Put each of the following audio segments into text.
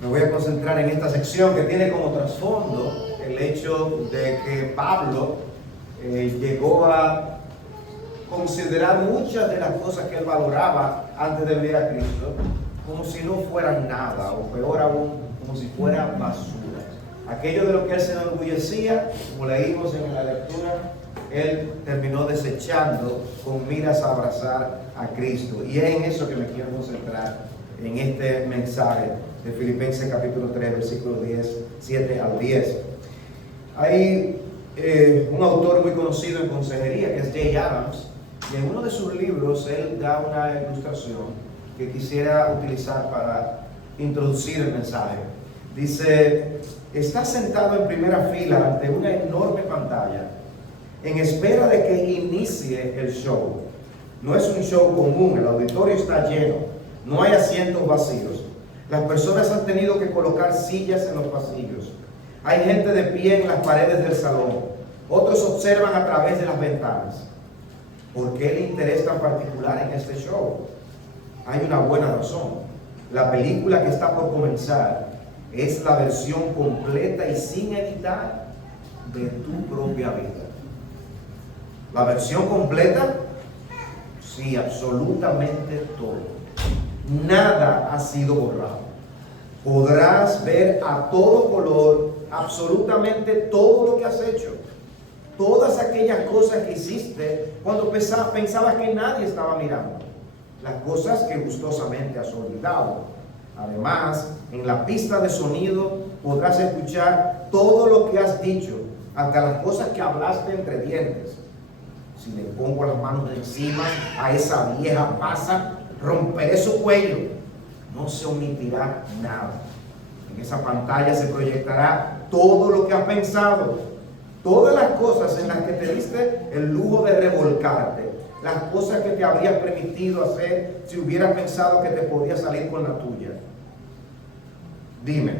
Me voy a concentrar en esta sección que tiene como trasfondo el hecho de que Pablo llegó a considerar muchas de las cosas que él valoraba antes de venir a Cristo como si no fueran nada, o peor aún, como si fuera basura. Aquello de lo que él se enorgullecía, como leímos en la lectura, él terminó desechando con miras a abrazar a Cristo. Y es en eso que me quiero concentrar en este mensaje de Filipenses capítulo 3, versículos 7 al 10. Hay un autor muy conocido en consejería que es Jay Adams, y en uno de sus libros él da una ilustración que quisiera utilizar para introducir el mensaje. Dice: está sentado en primera fila ante una enorme pantalla en espera de que inicie el show. No es un show común, el auditorio está lleno, no hay asientos vacíos. Las personas han tenido que colocar sillas en los pasillos. Hay gente de pie en las paredes del salón. Otros observan a través de las ventanas. ¿Por qué el interés tan particular en este show? Hay una buena razón. La película que está por comenzar es la versión completa y sin editar de tu propia vida. ¿La versión completa? Sí, absolutamente todo. Nada ha sido borrado. Podrás ver a todo color absolutamente todo lo que has hecho. Todas aquellas cosas que hiciste cuando pensabas que nadie estaba mirando. Las cosas que gustosamente has olvidado. Además, en la pista de sonido podrás escuchar todo lo que has dicho, hasta las cosas que hablaste entre dientes. Si le pongo las manos encima a esa vieja pasa, romperé su cuello. No se omitirá nada. En esa pantalla se proyectará todo lo que has pensado, todas las cosas en las que te diste el lujo de revolcarte, las cosas que te habrías permitido hacer si hubieras pensado que te podías salir con la tuya. Dime,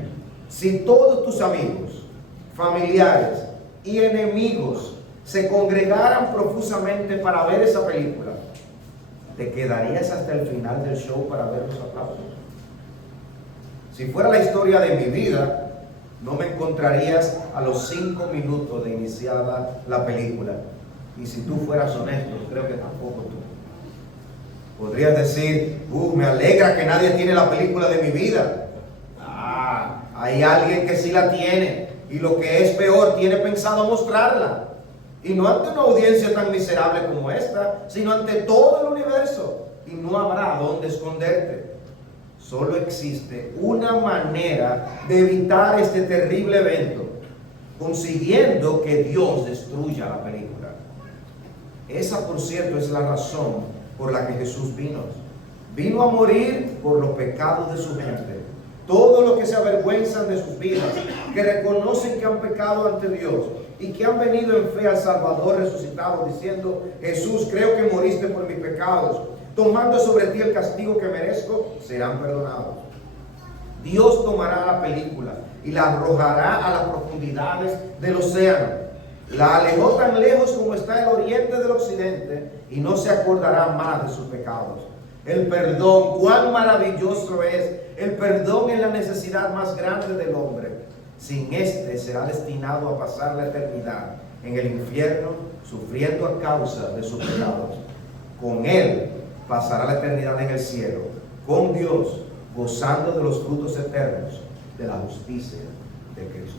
si todos tus amigos, familiares y enemigos se congregaran profusamente para ver esa película, ¿te quedarías hasta el final del show para ver los aplausos? Si fuera la historia de mi vida, no me encontrarías a los 5 minutos de iniciada la película. Y si tú fueras honesto, creo que tampoco tú. Podrías decir: me alegra que nadie tiene la película de mi vida. Hay alguien que sí la tiene, y lo que es peor, tiene pensado mostrarla. Y no ante una audiencia tan miserable como esta, sino ante todo el universo. Y no habrá dónde esconderte. Solo existe una manera de evitar este terrible evento, consiguiendo que Dios destruya la película. Esa, por cierto, es la razón por la que Jesús vino. Vino a morir por los pecados de su gente. Todos los que se avergüenzan de sus vidas, que reconocen que han pecado ante Dios y que han venido en fe al Salvador resucitado, diciendo: Jesús, creo que moriste por mis pecados, tomando sobre ti el castigo que merezco, serán perdonados. Dios tomará la película y la arrojará a las profundidades del océano. La alejó tan lejos como está el oriente del occidente, y no se acordará más de sus pecados. El perdón, cuán maravilloso es. El perdón es la necesidad más grande del hombre. Sin este será destinado a pasar la eternidad en el infierno, sufriendo a causa de sus pecados. Con él pasará la eternidad en el cielo, con Dios, gozando de los frutos eternos de la justicia de Cristo.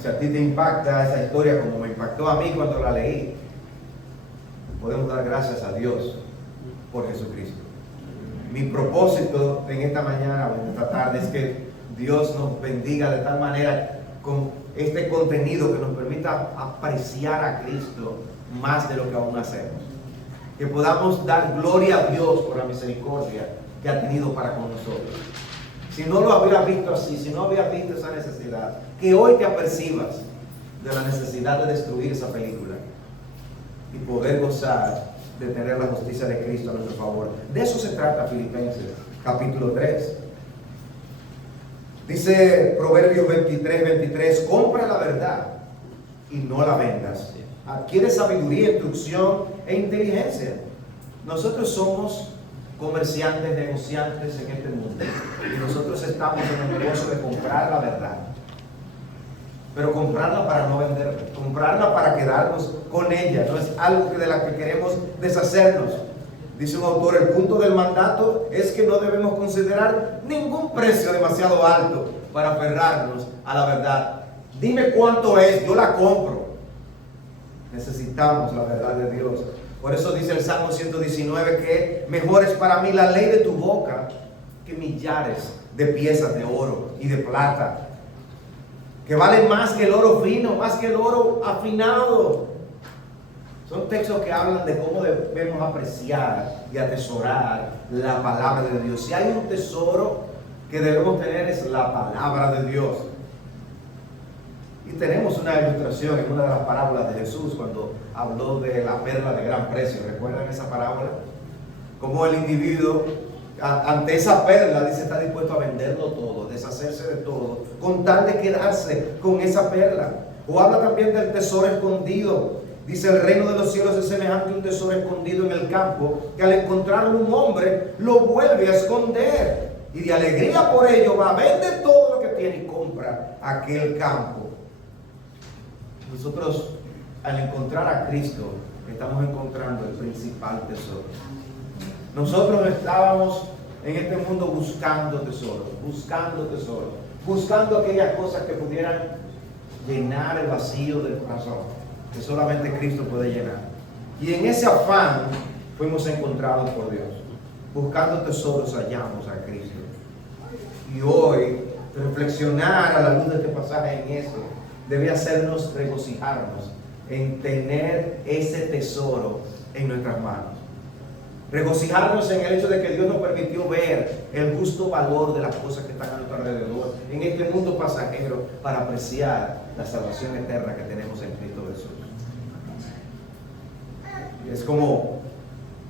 Si a ti te impacta esa historia como me impactó a mí cuando la leí, podemos dar gracias a Dios por Jesucristo. Mi propósito en esta mañana o en esta tarde es que Dios nos bendiga de tal manera con este contenido que nos permita apreciar a Cristo más de lo que aún hacemos. Que podamos dar gloria a Dios por la misericordia que ha tenido para con nosotros. Si no lo hubieras visto así, si no hubieras visto esa necesidad, que hoy te apercibas de la necesidad de destruir esa película y poder gozar de tener la justicia de Cristo a nuestro favor. De eso se trata Filipenses capítulo 3. Dice Proverbios 23, compra la verdad y no la vendas. Adquiere sabiduría, instrucción e inteligencia. Nosotros somos comerciantes, negociantes en este mundo. Y nosotros estamos en el negocio de comprar la verdad. Pero comprarla para no venderla, comprarla para quedarnos con ella. No es algo de la que queremos deshacernos. Dice un autor, el punto del mandato es que no debemos considerar ningún precio demasiado alto para aferrarnos a la verdad. Dime cuánto es, yo la compro. Necesitamos la verdad de Dios. Por eso dice el Salmo 119 que mejor es para mí la ley de tu boca que millares de piezas de oro y de plata, que valen más que el oro fino, más que el oro afinado. Son textos que hablan de cómo debemos apreciar y atesorar la palabra de Dios. Si hay un tesoro que debemos tener es la palabra de Dios. Y tenemos una ilustración en una de las parábolas de Jesús cuando habló de la perla de gran precio. ¿Recuerdan esa parábola? Como el individuo ante esa perla dice está dispuesto a venderlo todo, deshacerse de todo, con tal de quedarse con esa perla. O habla también del tesoro escondido. Dice el reino de los cielos es semejante a un tesoro escondido en el campo, que al encontrarlo un hombre lo vuelve a esconder. Y de alegría por ello va a vender todo lo que tiene y compra aquel campo. Nosotros al encontrar a Cristo estamos encontrando el principal tesoro. Nosotros estábamos en este mundo buscando tesoros, buscando aquellas cosas que pudieran llenar el vacío del corazón, que solamente Cristo puede llenar. Y en ese afán fuimos encontrados por Dios. Buscando tesoros hallamos a Cristo. Y hoy reflexionar a la luz de este pasaje en eso debe hacernos regocijarnos en tener ese tesoro en nuestras manos. Regocijarnos en el hecho de que Dios nos permitió ver el justo valor de las cosas que están a nuestro alrededor en este mundo pasajero para apreciar la salvación eterna que tenemos en Cristo Jesús. Y es como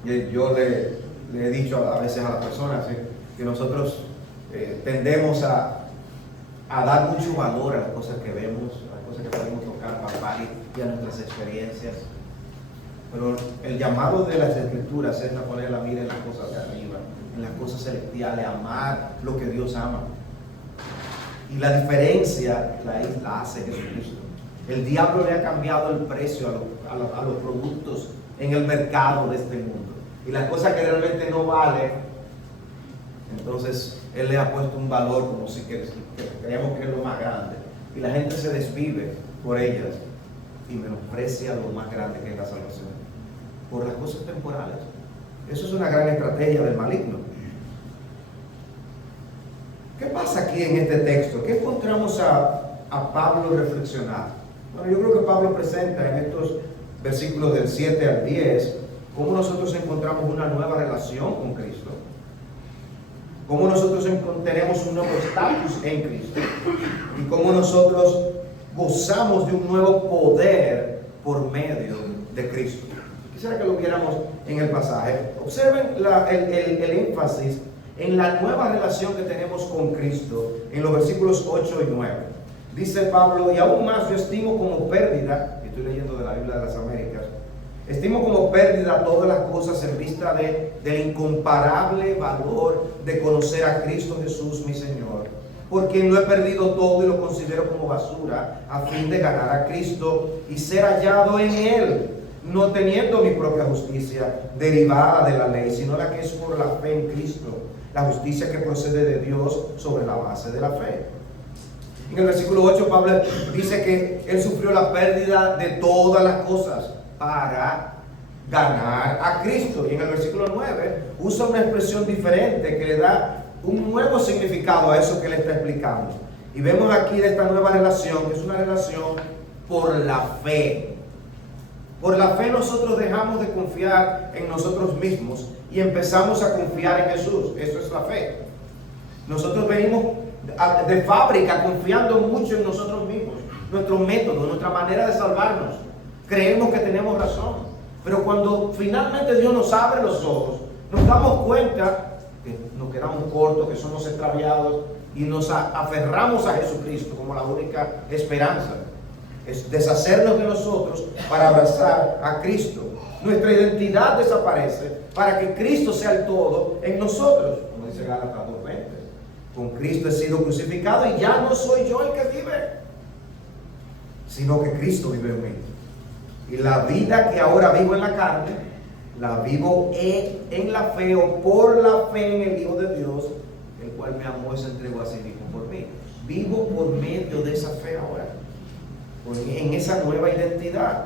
yo le he dicho a veces a las personas que nosotros tendemos a dar mucho valor a las cosas que vemos, a las cosas que podemos tocar, palpar y a nuestras experiencias. Pero el llamado de las Escrituras es a poner la mira en las cosas de arriba, en las cosas celestiales, amar lo que Dios ama. Y la diferencia la hace Jesucristo. El diablo le ha cambiado el precio a los productos en el mercado de este mundo. Y las cosas que realmente no valen, entonces Él le ha puesto un valor como si creemos que es lo más grande. Y la gente se desvive por ellas y menosprecia lo más grande que es la salvación, por las cosas temporales. Eso es una gran estrategia del maligno. ¿Qué pasa aquí en este texto? ¿Qué encontramos a Pablo reflexionar? Bueno, yo creo que Pablo presenta en estos versículos del 7 al 10 cómo nosotros encontramos una nueva relación con Cristo, cómo nosotros tenemos un nuevo estatus en Cristo y cómo nosotros gozamos de un nuevo poder por medio de Cristo. Quisiera que lo viéramos en el pasaje. Observen el énfasis en la nueva relación que tenemos con Cristo en los versículos 8 y 9. Dice Pablo, y aún más yo estimo como pérdida, y estoy leyendo de la Biblia de las Américas, estimo como pérdida todas las cosas en vista del incomparable valor de conocer a Cristo Jesús mi Señor, por quien lo he perdido todo y lo considero como basura, a fin de ganar a Cristo y ser hallado en Él, no teniendo mi propia justicia derivada de la ley, sino la que es por la fe en Cristo, la justicia que procede de Dios sobre la base de la fe. En el versículo 8 Pablo dice que Él sufrió la pérdida de todas las cosas para ganar a Cristo. Y en el versículo 9 usa una expresión diferente que le da un nuevo significado a eso que Él está explicando. Y vemos aquí de esta nueva relación, que es una relación por la fe. Por la fe nosotros dejamos de confiar en nosotros mismos y empezamos a confiar en Jesús. Eso es la fe. Nosotros venimos de fábrica confiando mucho en nosotros mismos, nuestro método, nuestra manera de salvarnos. Creemos que tenemos razón, pero cuando finalmente Dios nos abre los ojos, nos damos cuenta que nos quedamos cortos, que somos extraviados y nos aferramos a Jesucristo como la única esperanza. Es deshacernos de nosotros para abrazar a Cristo. Nuestra identidad desaparece para que Cristo sea el todo en nosotros. Como dice Gálatas 2:20. Con Cristo he sido crucificado y ya no soy yo el que vive, sino que Cristo vive en mí. Y la vida que ahora vivo en la carne, la vivo en la fe o por la fe en el Hijo de Dios, el cual me amó y se entregó a sí mismo por mí. Vivo por medio de esa fe ahora, en esa nueva identidad.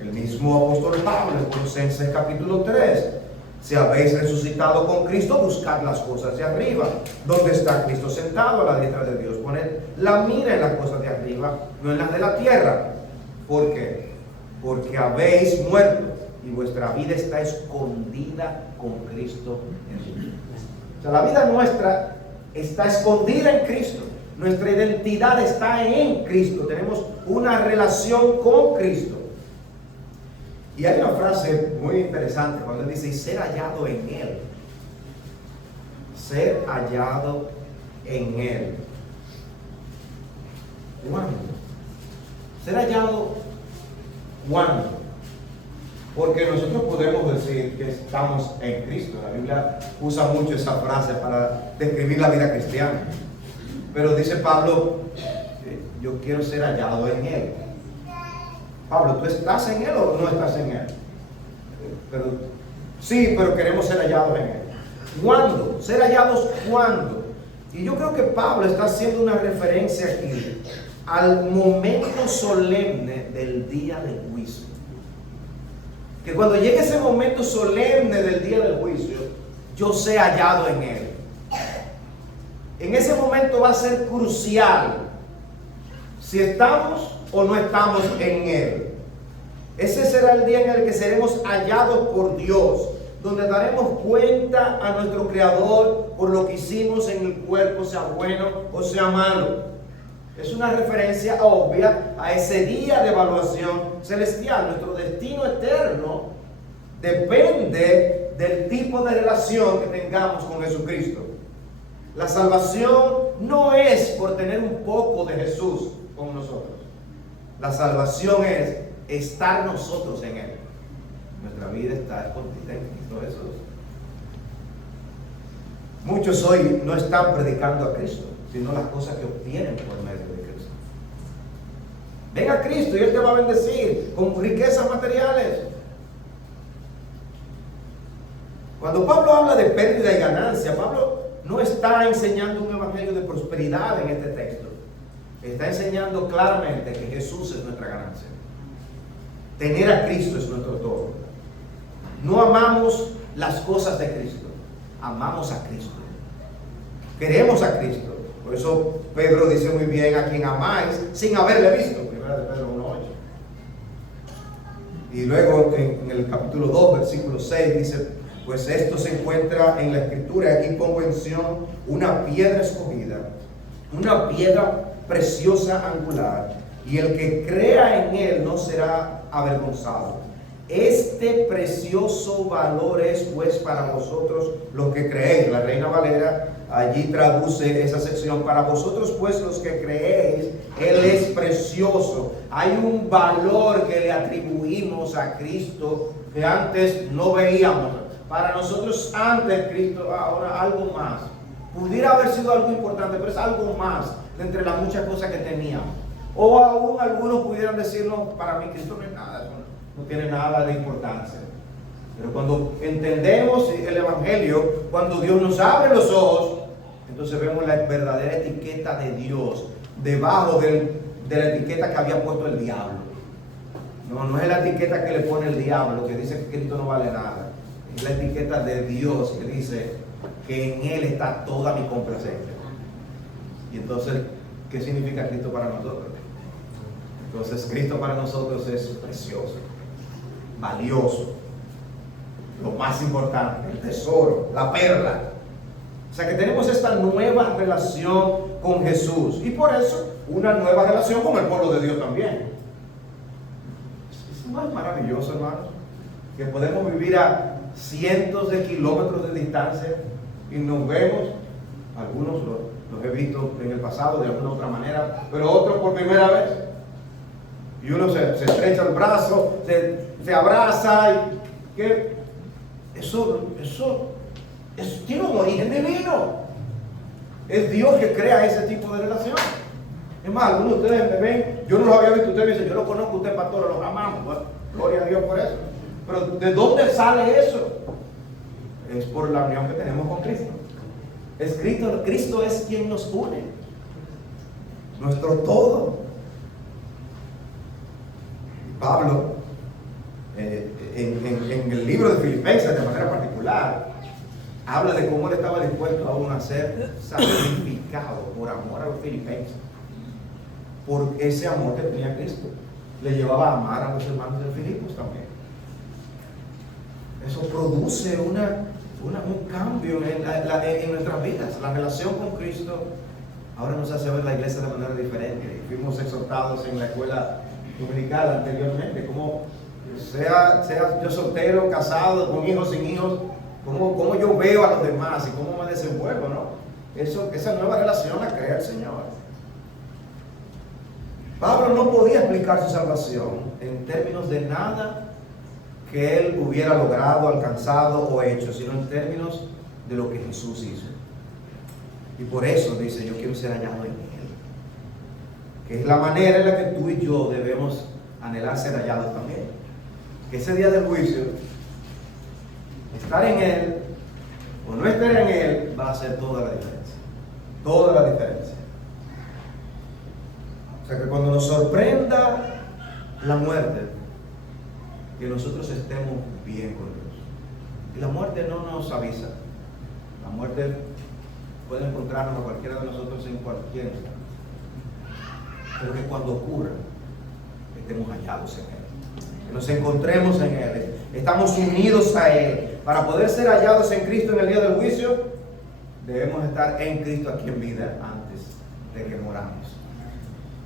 El mismo apóstol Pablo en Colosenses capítulo 3: si habéis resucitado con Cristo, buscad las cosas de arriba, donde está Cristo sentado a la diestra de Dios. Poned la mira en las cosas de arriba, no en las de la tierra. ¿Por qué? Porque habéis muerto y vuestra vida está escondida con Cristo en Dios. O sea, la vida nuestra está escondida en Cristo. Nuestra identidad está en Cristo. Tenemos una relación con Cristo. Y hay una frase muy interesante cuando él dice: y ser hallado en Él. Ser hallado en Él. ¿Cuándo? Ser hallado, ¿cuándo? Porque nosotros podemos decir que estamos en Cristo. La Biblia usa mucho esa frase para describir la vida cristiana. Pero dice Pablo: yo quiero ser hallado en Él. Pablo, ¿tú estás en Él o no estás en Él? Sí, pero queremos ser hallados en Él. ¿Cuándo? ¿Ser hallados cuándo? Y yo creo que Pablo está haciendo una referencia aquí al momento solemne del día del juicio. Que cuando llegue ese momento solemne del día del juicio, yo sea hallado en Él. En ese momento va a ser crucial si estamos o no estamos en Él. Ese será el día en el que seremos hallados por Dios, donde daremos cuenta a nuestro Creador por lo que hicimos en el cuerpo, sea bueno o sea malo. Es una referencia obvia a ese día de evaluación celestial. Nuestro destino eterno depende del tipo de relación que tengamos con Jesucristo. La salvación no es por tener un poco de Jesús con nosotros. La salvación es estar nosotros en Él. Nuestra vida está escondida en Cristo Jesús. Muchos hoy no están predicando a Cristo, sino las cosas que obtienen por medio de Cristo. Ven a Cristo y Él te va a bendecir con riquezas materiales. Cuando Pablo habla de pérdida y ganancia, Pablo no está enseñando un evangelio de prosperidad en este texto. Está enseñando claramente que Jesús es nuestra ganancia. Tener a Cristo es nuestro todo. No amamos las cosas de Cristo, amamos a Cristo. Queremos a Cristo. Por eso Pedro dice muy bien: a quien amáis sin haberle visto. Primera de Pedro 1:8. Y luego en el capítulo 2, versículo 6 dice: pues esto se encuentra en la Escritura. Aquí pongo en Sión una piedra escogida, una piedra preciosa angular, y el que crea en Él no será avergonzado. Este precioso valor es pues para vosotros los que creéis. La Reina Valera allí traduce esa sección: para vosotros pues los que creéis, Él es precioso. Hay un valor que le atribuimos a Cristo que antes no veíamos. Para nosotros antes Cristo, ahora algo más. Pudiera haber sido algo importante, pero es algo más de entre las muchas cosas que teníamos. O aún algunos pudieran decirnos: para mí Cristo no es nada, no tiene nada de importancia. Pero cuando entendemos el Evangelio, cuando Dios nos abre los ojos, entonces vemos la verdadera etiqueta de Dios debajo de la etiqueta que había puesto el diablo. No es la etiqueta que le pone el diablo, que dice que Cristo no vale nada. Es la etiqueta de Dios que dice que en Él está toda mi complacencia. Y entonces, ¿qué significa Cristo para nosotros? Entonces, Cristo para nosotros es precioso, valioso, lo más importante, el tesoro, la perla. O sea que tenemos esta nueva relación con Jesús, y por eso una nueva relación con el pueblo de Dios también. Es más maravilloso, hermanos, que podemos vivir a cientos de kilómetros de distancia y nos vemos. Algunos los he visto en el pasado de alguna otra manera, pero otros por primera vez. Y uno se estrecha el brazo, se abraza y que eso tiene un origen divino. Es Dios que crea ese tipo de relación. Es más, algunos de ustedes me ven, yo no los había visto, ustedes me dicen, yo lo conozco a usted, pastor, los amamos. Bueno, gloria a Dios por eso. Pero ¿de dónde sale eso? Es por la unión que tenemos con Cristo. Cristo es quien nos une, nuestro todo. Pablo, en el libro de Filipenses de manera particular, habla de cómo él estaba dispuesto aún a ser sacrificado por amor a los filipenses, por ese amor que tenía Cristo. Le llevaba a amar a los hermanos de Filipos también. Eso produce un cambio en nuestras vidas. La relación con Cristo ahora nos hace ver la iglesia de manera diferente. Fuimos exhortados en la escuela dominical anteriormente, como sea yo soltero, casado, con hijos, sin hijos, cómo yo veo a los demás y cómo me desenvuelvo, ¿no? Esa nueva relación la crea el Señor. Pablo no podía explicar su salvación en términos de nada que él hubiera logrado, alcanzado o hecho, sino en términos de lo que Jesús hizo. Y por eso dice, yo quiero ser hallado en Él, que es la manera en la que tú y yo debemos anhelar ser hallados también. Que ese día del juicio, estar en Él o no estar en Él va a hacer toda la diferencia. Toda la diferencia. O sea que cuando nos sorprenda la muerte, que nosotros estemos bien con Dios. Y la muerte no nos avisa. La muerte puede encontrarnos a cualquiera de nosotros en cualquier instante. Pero que cuando ocurra, estemos hallados en Él. Que nos encontremos en Él. Estamos unidos a Él. Para poder ser hallados en Cristo en el día del juicio, debemos estar en Cristo aquí en vida antes de que moramos.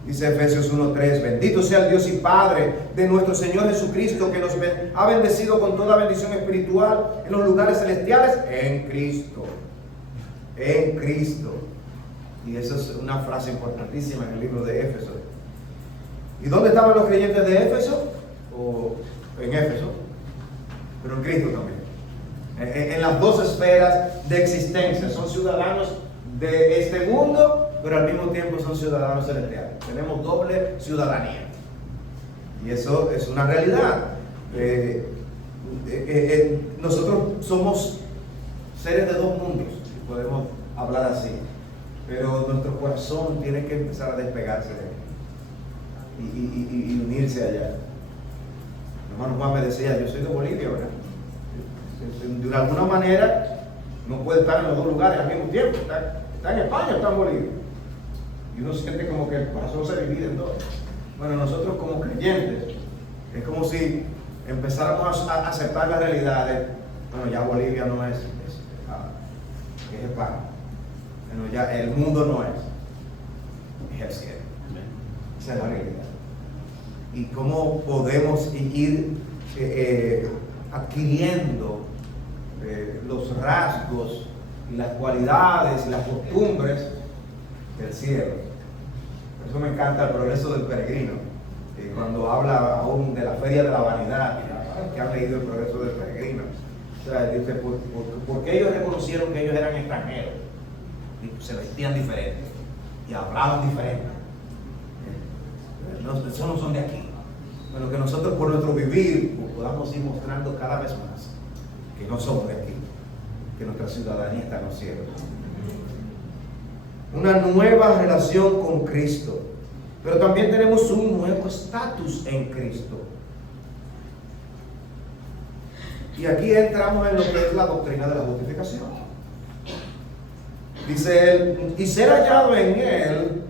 Dice Efesios 1:3, bendito sea el Dios y Padre de nuestro Señor Jesucristo, que nos ha bendecido con toda bendición espiritual en los lugares celestiales en Cristo. En Cristo. Y esa es una frase importantísima en el libro de Éfeso. ¿Y dónde estaban los creyentes de Éfeso? O en Éfeso, pero en Cristo también. En las dos esferas de existencia. Son ciudadanos de este mundo, pero al mismo tiempo son ciudadanos celestiales. Tenemos doble ciudadanía. Y eso es una realidad. Nosotros somos seres de dos mundos, si podemos hablar así. Pero nuestro corazón tiene que empezar a despegarse de él y unirse allá. Mi hermano Juan me decía, yo soy de Bolivia, ¿verdad? De alguna manera no puede estar en los dos lugares al mismo tiempo. Está en España o está en Bolivia. Y uno siente como que el corazón se divide en dos. Bueno, nosotros como creyentes, es como si empezáramos a aceptar la realidad de, bueno, ya Bolivia no es España. Bueno, ya el mundo no es el cielo. Esa es la realidad. Y cómo podemos ir adquiriendo los rasgos y las cualidades y las costumbres del cielo. Por eso me encanta el progreso del peregrino, cuando habla aún de la feria de la vanidad, que han leído el progreso del peregrino. O sea, dice, porque ellos reconocieron que ellos eran extranjeros y se vestían diferente y hablaban diferente. Eso no son de aquí. Bueno, que nosotros por nuestro vivir podamos ir mostrando cada vez más que no somos de aquí, que nuestra ciudadanía está en los cielos. Una nueva relación con Cristo, pero también tenemos un nuevo estatus en Cristo. Y aquí entramos en lo que es la doctrina de la justificación. Dice él, y ser hallado en Él,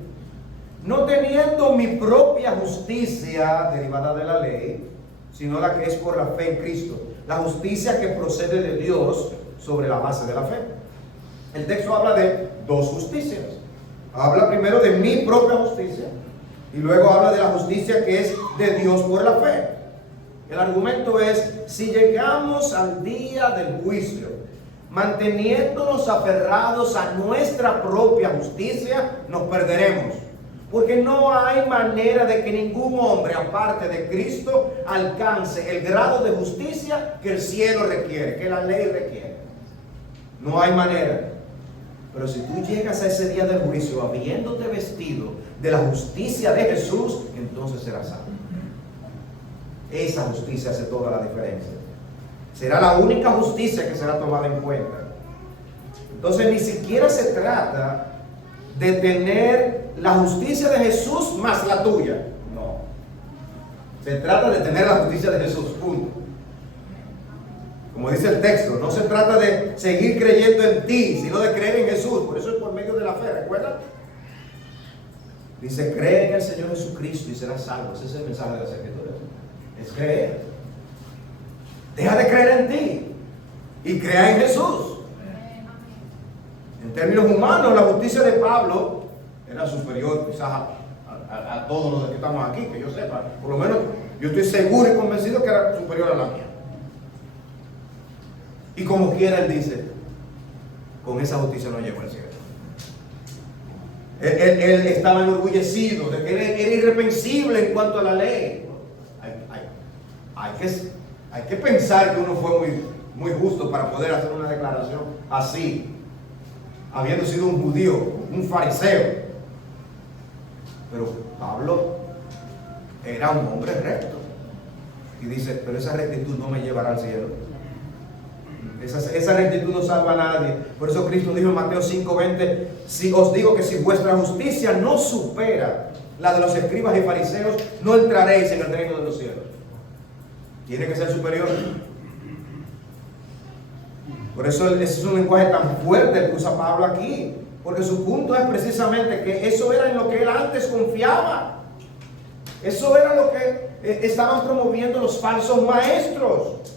no teniendo mi propia justicia derivada de la ley, sino la que es por la fe en Cristo, la justicia que procede de Dios sobre la base de la fe. El texto habla de dos justicias. Habla primero de mi propia justicia y luego habla de la justicia que es de Dios por la fe. El argumento es, si llegamos al día del juicio manteniéndonos aferrados a nuestra propia justicia, nos perderemos. Porque no hay manera de que ningún hombre, aparte de Cristo, alcance el grado de justicia que el cielo requiere, que la ley requiere. No hay manera. Pero si tú llegas a ese día del juicio habiéndote vestido de la justicia de Jesús, entonces serás salvo. Esa justicia hace toda la diferencia. Será la única justicia que será tomada en cuenta. Entonces ni siquiera se trata de tener la justicia de Jesús más la tuya. No. Se trata de tener la justicia de Jesús, punto. Como dice el texto, no se trata de seguir creyendo en ti, sino de creer en Jesús. Por eso es por medio de la fe, ¿recuerdan? Dice, cree en el Señor Jesucristo y serás salvo. Ese es el mensaje de las Escrituras. Es creer. Deja de creer en ti y crea en Jesús. En términos humanos, la justicia de Pablo era superior quizás a todos los que estamos aquí, que yo sepa. Por lo menos yo estoy seguro y convencido que era superior a la mía. Y como quiera él dice, con esa justicia no llegó al cielo. Él estaba enorgullecido de que él era irreprensible en cuanto a la ley. Hay que pensar que uno fue muy justo para poder hacer una declaración así, habiendo sido un judío, un fariseo. Pero Pablo era un hombre recto. Y dice, pero esa rectitud no me llevará al cielo. Esa rectitud no salva a nadie. Por eso Cristo dijo en Mateo 5:20, si os digo que si vuestra justicia no supera la de los escribas y fariseos, no entraréis en el reino de los cielos. Tiene que ser superior. Por eso ese es un lenguaje tan fuerte que usa Pablo aquí, porque su punto es precisamente que eso era en lo que él antes confiaba. Eso era lo que estaban promoviendo los falsos maestros.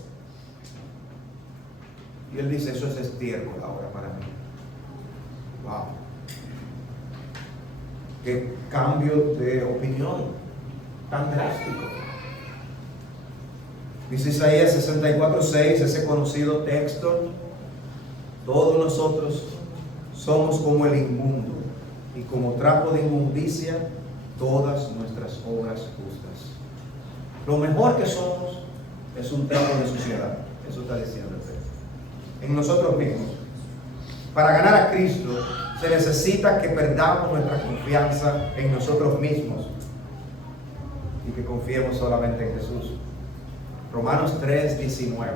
Y él dice, eso es estiércol ahora para mí. Wow. Qué cambio de opinión tan drástico. Dice Isaías 64:6, ese conocido texto, todos nosotros somos como el inmundo, y como trapo de inmundicia todas nuestras obras justas. Lo mejor que somos es un trapo de suciedad. Eso está diciendo el texto. En nosotros mismos. Para ganar a Cristo se necesita que perdamos nuestra confianza en nosotros mismos y que confiemos solamente en Jesús. Romanos 3:19.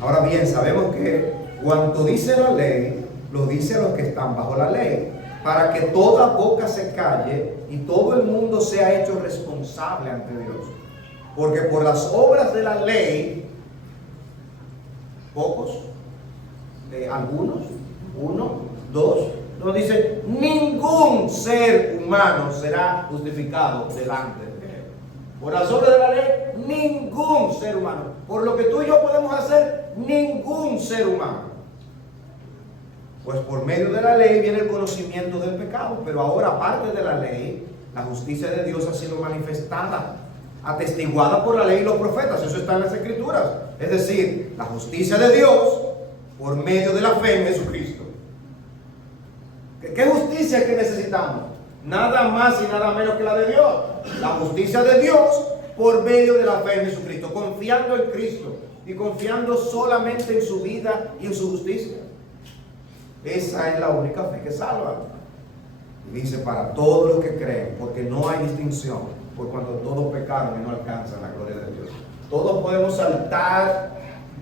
Ahora bien, sabemos que cuanto dice la ley, lo dice a los que están bajo la ley, para que toda boca se calle y todo el mundo sea hecho responsable ante Dios. Porque por las obras de la ley, pocos, algunos, uno, dos, nos dice, ningún ser humano será justificado delante de él. Por las obras de la ley, ningún ser humano. Por lo que tú y yo podemos hacer, ningún ser humano. Pues por medio de la ley viene el conocimiento del pecado, pero ahora aparte de la ley, la justicia de Dios ha sido manifestada, atestiguada por la ley y los profetas. Eso está en las Escrituras. Es decir, la justicia de Dios por medio de la fe en Jesucristo. ¿Qué justicia es que necesitamos? Nada más y nada menos que la de Dios. La justicia de Dios por medio de la fe en Jesucristo, confiando en Cristo y confiando solamente en su vida y en su justicia. Esa es la única fe que salva. Y dice, para todos los que creen, porque no hay distinción, por cuando todos pecaron y no alcanzan la gloria de Dios. Todos podemos saltar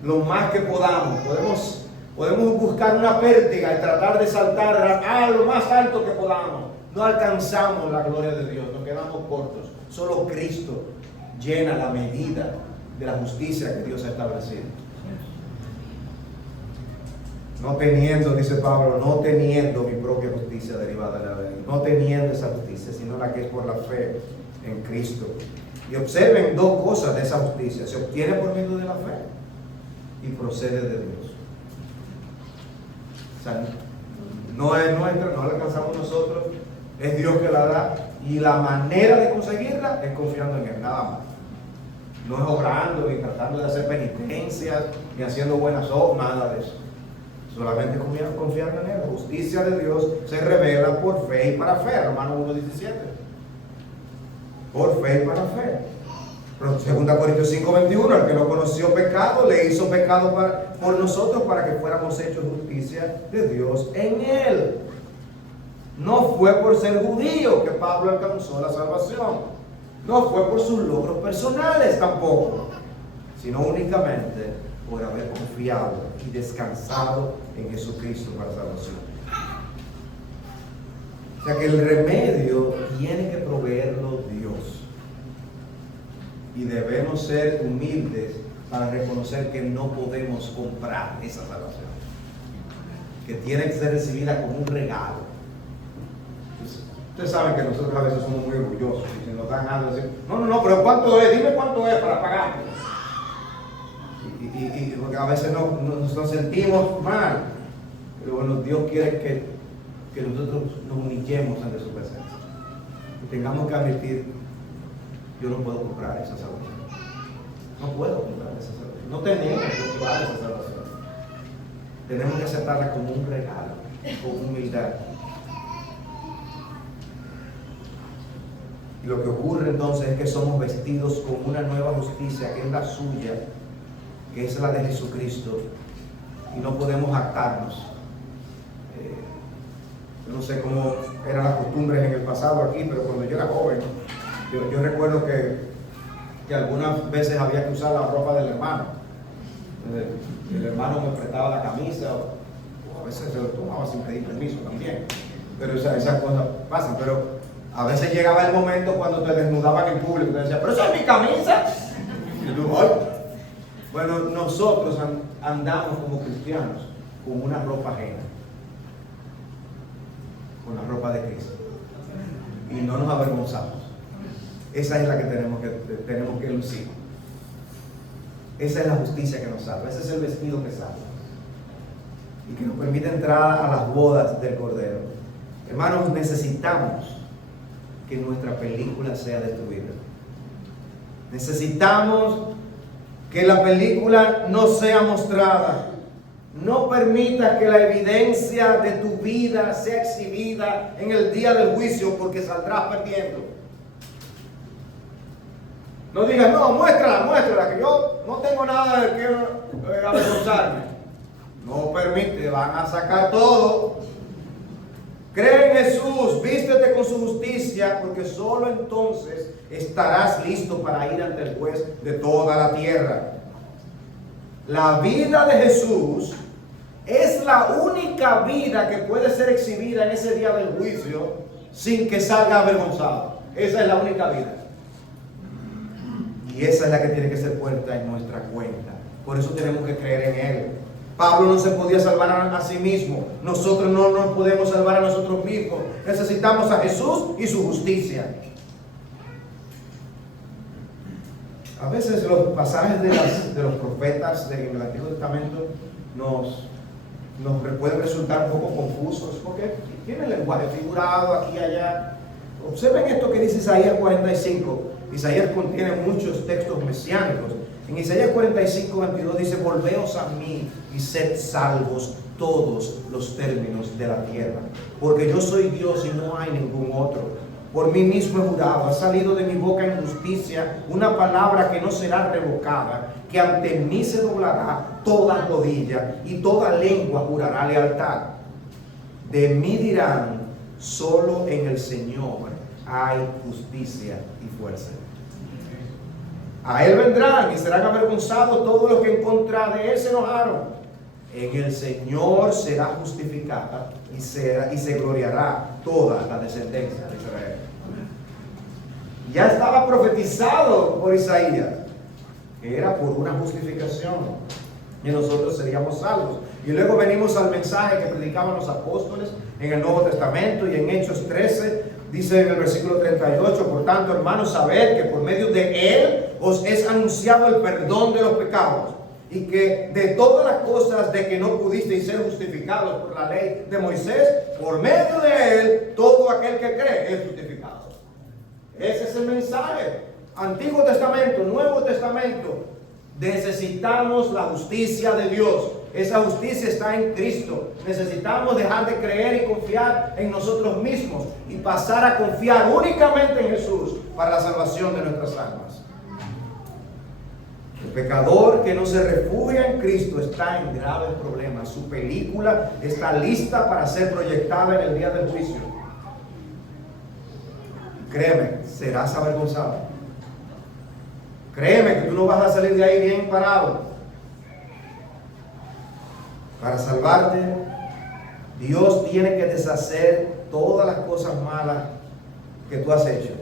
lo más que podamos. Podemos buscar una pértiga y tratar de saltar a lo más alto que podamos. No alcanzamos la gloria de Dios, nos quedamos cortos. Solo Cristo llena la medida de la justicia que Dios ha establecido. No teniendo, dice Pablo, no teniendo mi propia justicia derivada de la ley, no teniendo esa justicia, sino la que es por la fe en Cristo. Y observen dos cosas de esa justicia: se obtiene por medio de la fe y procede de Dios. O sea, no es nuestra, no la alcanzamos nosotros, es Dios que la da, y la manera de conseguirla es confiando en Él, nada más. No es obrando, ni tratando de hacer penitencias, ni haciendo buenas obras, nada de eso. Solamente confiando en Él. La justicia de Dios se revela por fe y para fe. Romanos 1:17. Por fe y para fe. Pero 2 Corintios 5:21, el que no conoció pecado, le hizo pecado por nosotros para que fuéramos hechos justicia de Dios en Él. No fue por ser judío que Pablo alcanzó la salvación. No fue por sus logros personales tampoco, sino únicamente por haber confiado y descansado en Jesucristo para salvación. O sea que el remedio tiene que proveerlo Dios. Y debemos ser humildes para reconocer que no podemos comprar esa salvación, que tiene que ser recibida como un regalo. Ustedes saben que nosotros a veces somos muy orgullosos y si nos dan algo así, no, pero ¿cuánto es? Dime cuánto es para pagar. Y porque a veces nos sentimos mal, pero bueno, Dios quiere que nosotros nos humillemos ante su presencia y tengamos que admitir: yo no puedo comprar esa salvación. No puedo comprar esa salvación. No tenemos que comprar esa salvación. Tenemos que aceptarla como un regalo, con humildad. Y lo que ocurre entonces es que somos vestidos con una nueva justicia, que es la suya, que es la de Jesucristo, y no podemos jactarnos. No sé cómo eran las costumbres en el pasado aquí, pero cuando yo era joven, yo recuerdo que algunas veces había que usar la ropa del hermano. El hermano me prestaba la camisa, o a veces se lo tomaba sin pedir permiso también. Pero esas cosas pasan. Pero a veces llegaba el momento cuando te desnudaban en público y te decían: pero esa es mi camisa. Y tú: ay. Bueno, nosotros andamos como cristianos con una ropa ajena, con la ropa de Cristo, y no nos avergonzamos. Esa es la que tenemos que lucir. Esa es la justicia que nos salva. Ese es el vestido que salva y que nos permite entrar a las bodas del Cordero. Hermanos, necesitamos que nuestra película sea destruida. Necesitamos que la película no sea mostrada. No permitas que la evidencia de tu vida sea exhibida en el día del juicio, porque saldrás perdiendo. No digas: no, muéstrala, que yo no tengo nada de que avergonzarme. No permite, van a sacar todo. Cree en Jesús, vístete con su justicia, porque solo entonces estarás listo para ir ante el juez de toda la tierra. La vida de Jesús es la única vida que puede ser exhibida en ese día del juicio sin que salga avergonzado. Esa es la única vida. Y esa es la que tiene que ser puesta en nuestra cuenta. Por eso tenemos que creer en Él. Pablo no se podía salvar a sí mismo. Nosotros no nos podemos salvar a nosotros mismos. Necesitamos a Jesús y su justicia. A veces los pasajes de los profetas del Antiguo Testamento nos pueden resultar un poco confusos, porque tiene lenguaje figurado aquí y allá. Observen esto que dice Isaías 45. Isaías contiene muchos textos mesiánicos. En Isaías 45:22 dice: volveos a mí y sed salvos todos los términos de la tierra, porque yo soy Dios y no hay ningún otro. Por mí mismo he jurado, ha salido de mi boca en justicia una palabra que no será revocada, que ante mí se doblará toda rodilla y toda lengua jurará lealtad. De mí dirán: solo en el Señor hay justicia y fuerza. A Él vendrán y serán avergonzados todos los que en contra de Él se enojaron. En el Señor será justificada y se gloriará toda la descendencia de Israel. Ya estaba profetizado por Isaías que era por una justificación y nosotros seríamos salvos. Y luego venimos al mensaje que predicaban los apóstoles en el Nuevo Testamento, y en Hechos 13 dice en el versículo 38: por tanto, hermanos, sabed que por medio de Él os es anunciado el perdón de los pecados, y que de todas las cosas de que no pudisteis ser justificados por la ley de Moisés, por medio de Él todo aquel que cree es justificado. Ese es el mensaje. Antiguo Testamento, Nuevo Testamento. Necesitamos la justicia de Dios. Esa justicia está en Cristo. Necesitamos dejar de creer y confiar en nosotros mismos y pasar a confiar únicamente en Jesús para la salvación de nuestras almas. El pecador que no se refugia en Cristo está en graves problemas. Su película está lista para ser proyectada en el día del juicio. Créeme, serás avergonzado. Créeme que tú no vas a salir de ahí bien parado. Para salvarte, Dios tiene que deshacer todas las cosas malas que tú has hecho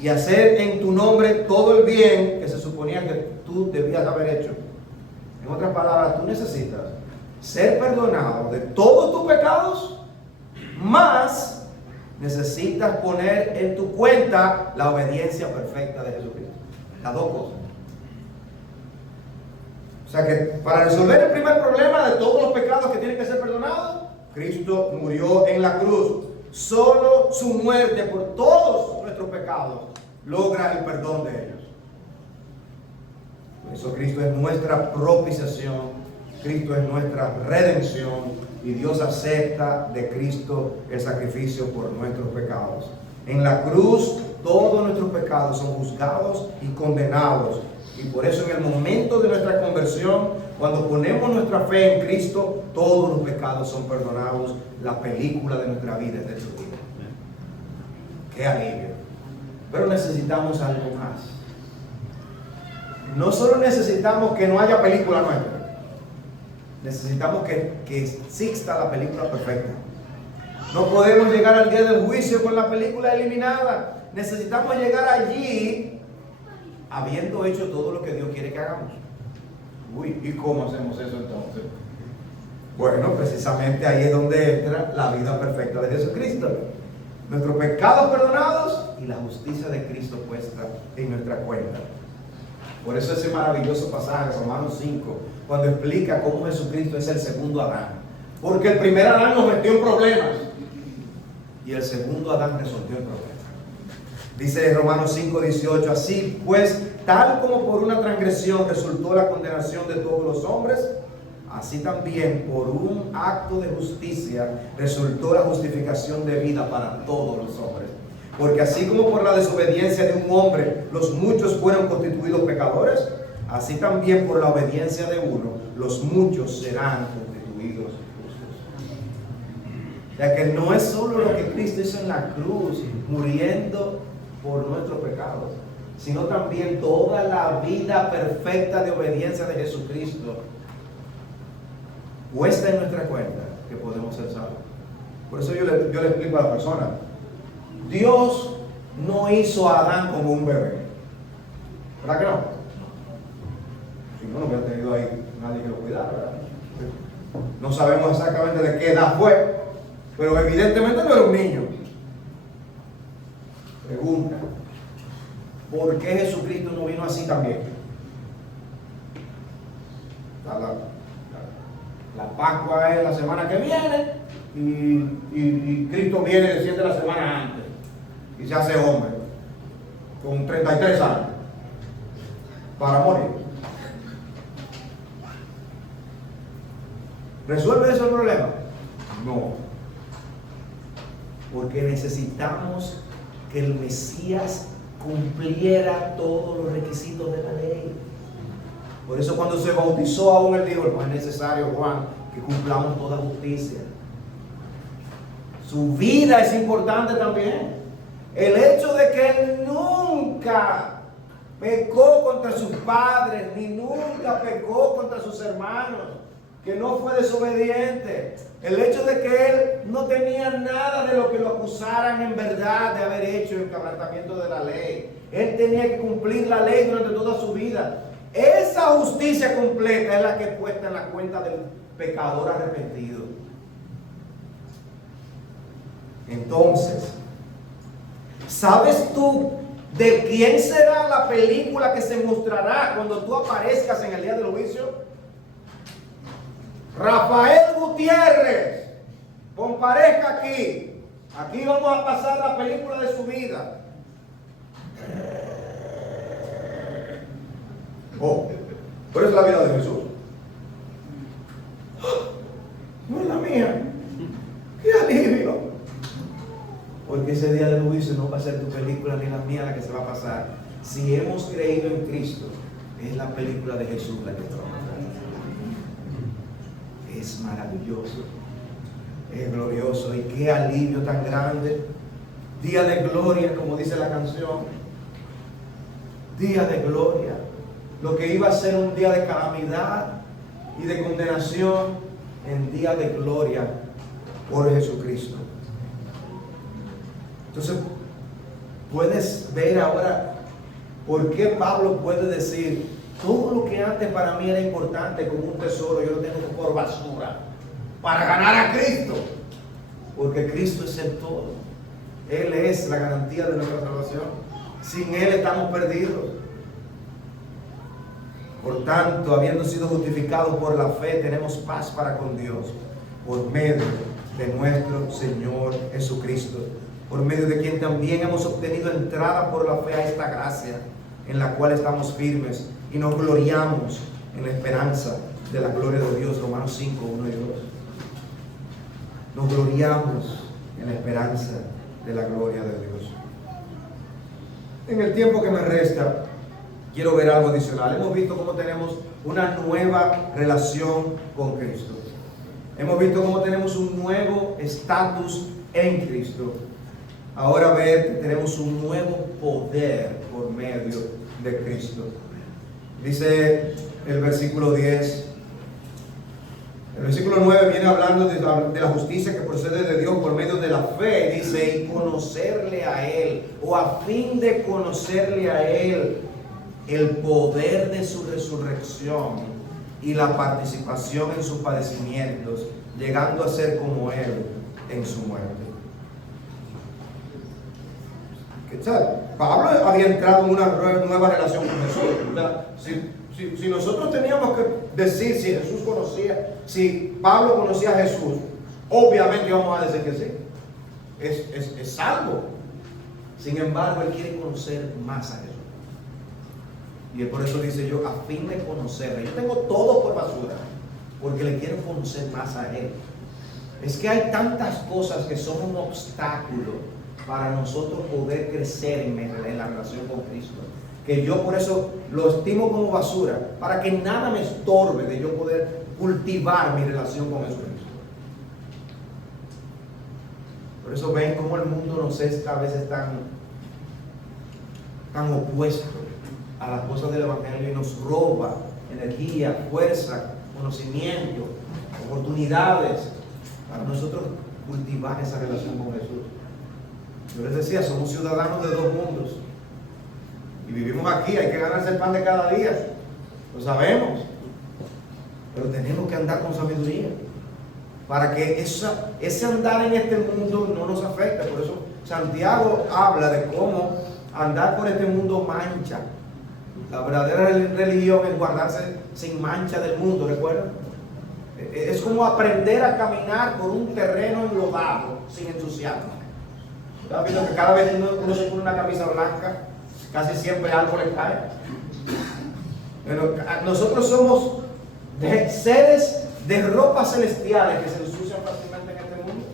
y hacer en tu nombre todo el bien que se suponía que tú debías haber hecho. En otras palabras, tú necesitas ser perdonado de todos tus pecados, más necesitas poner en tu cuenta la obediencia perfecta de Jesucristo. Las dos cosas. O sea que para resolver el primer problema de todos los pecados que tienen que ser perdonados, Cristo murió en la cruz. Solo su muerte por todos nuestros pecados logra el perdón de ellos. Por eso Cristo es nuestra propiciación, Cristo es nuestra redención y Dios acepta de Cristo el sacrificio por nuestros pecados. En la cruz todos nuestros pecados son juzgados y condenados. Y por eso en el momento de nuestra conversión, cuando ponemos nuestra fe en Cristo, todos los pecados son perdonados. La película de nuestra vida es destruida. ¡Qué alivio! Pero necesitamos algo más. No solo necesitamos que no haya película nuestra, necesitamos que exista la película perfecta. No podemos llegar al día del juicio con la película eliminada. Necesitamos llegar allí habiendo hecho todo lo que Dios quiere que hagamos. Uy, ¿y cómo hacemos eso entonces? Bueno, precisamente ahí es donde entra la vida perfecta de Jesucristo. Nuestros pecados perdonados y la justicia de Cristo puesta en nuestra cuenta. Por eso ese maravilloso pasaje, Romanos 5, cuando explica cómo Jesucristo es el segundo Adán. Porque el primer Adán nos metió en problemas y el segundo Adán resolvió el problema. Dice Romanos 5:18, así pues, tal como por una transgresión resultó la condenación de todos los hombres, así también por un acto de justicia resultó la justificación de vida para todos los hombres. Porque así como por la desobediencia de un hombre los muchos fueron constituidos pecadores, así también por la obediencia de uno los muchos serán constituidos justos. O sea que no es solo lo que Cristo hizo en la cruz, muriendo por nuestros pecados, sino también toda la vida perfecta de obediencia de Jesucristo puesta en nuestra cuenta que podemos ser salvos. Por eso yo le explico a la persona, Dios no hizo a Adán como un bebé, ¿verdad que no? Si no, no hubiera tenido ahí nadie que lo cuidara, ¿verdad? No sabemos exactamente de qué edad fue, pero evidentemente no era un niño. Pregunta, ¿por qué Jesucristo no vino así también? La Pascua es la semana que viene y Cristo viene, desciende la semana antes y se hace hombre con 33 años para morir. ¿Resuelve eso el problema? No, porque necesitamos que el Mesías cumpliera todos los requisitos de la ley. Por eso cuando se bautizó aún él dijo, no es necesario, Juan, que cumplamos toda justicia. Su vida es importante también. El hecho de que él nunca pecó contra sus padres, ni nunca pecó contra sus hermanos, que no fue desobediente. El hecho de que él no tenía nada de lo que lo acusaran en verdad de haber hecho el quebrantamiento de la ley. Él tenía que cumplir la ley durante toda su vida. Esa justicia completa es la que es puesta en la cuenta del pecador arrepentido. Entonces, ¿sabes tú de quién será la película que se mostrará cuando tú aparezcas en el día del juicio? Rafael Gutiérrez, comparezca aquí. Aquí vamos a pasar la película de su vida. Oh, pero es la vida de Jesús. Porque ese día del juicio no va a ser tu película ni la mía la que se va a pasar. Si hemos creído en Cristo, es la película de Jesús la que se va a pasar. Es maravilloso, es glorioso, y qué alivio tan grande. Día de gloria, como dice la canción. Día de gloria. Lo que iba a ser un día de calamidad y de condenación, en día de gloria por Jesucristo. Entonces, puedes ver ahora por qué Pablo puede decir: todo lo que antes para mí era importante como un tesoro, yo lo tengo por basura para ganar a Cristo. Porque Cristo es el todo. Él es la garantía de nuestra salvación. Sin Él estamos perdidos. Por tanto, habiendo sido justificados por la fe, tenemos paz para con Dios por medio de nuestro Señor Jesucristo, por medio de quien también hemos obtenido entrada por la fe a esta gracia, en la cual estamos firmes y nos gloriamos en la esperanza de la gloria de Dios. Romanos 5, 1 y 2. Nos gloriamos en la esperanza de la gloria de Dios. En el tiempo que me resta, quiero ver algo adicional. Hemos visto cómo tenemos una nueva relación con Cristo. Hemos visto cómo tenemos un nuevo estatus en Cristo. Ahora ver que tenemos un nuevo poder por medio de Cristo. Dice el versículo 10. El versículo 9 viene hablando de la justicia que procede de Dios por medio de la fe. Dice: y conocerle a Él, o a fin de conocerle a Él, el poder de su resurrección y la participación en sus padecimientos, llegando a ser como Él en su muerte. ¿Qué tal? Pablo había entrado en una nueva relación con Jesús, ¿verdad? Si nosotros teníamos que decir si Jesús conocía, si Pablo conocía a Jesús, obviamente íbamos a decir que sí. Es salvo. Sin embargo, él quiere conocer más a Jesús. Y por eso dice: yo, a fin de conocerle. Yo tengo todo por basura, porque le quiero conocer más a Él. Es que hay tantas cosas que son un obstáculo para nosotros poder crecer en la relación con Cristo, que yo por eso lo estimo como basura, para que nada me estorbe de yo poder cultivar mi relación con Jesucristo. Por eso ven cómo el mundo nos es a veces tan opuesto a las cosas del Evangelio y nos roba energía, fuerza, conocimiento, oportunidades para nosotros cultivar esa relación con Jesús. Yo les decía, somos ciudadanos de dos mundos y vivimos aquí. Hay que ganarse el pan de cada día, lo sabemos, pero tenemos que andar con sabiduría para que ese andar en este mundo no nos afecte. Por eso Santiago habla de cómo andar por este mundo mancha. La verdadera religión es guardarse sin mancha del mundo, ¿recuerdan? Es como aprender a caminar por un terreno enlodado sin ensuciarnos. ¿Has visto que cada vez uno se pone una camisa blanca, casi siempre algo le cae? Pero nosotros somos seres de ropas celestiales que se ensucian fácilmente en este mundo.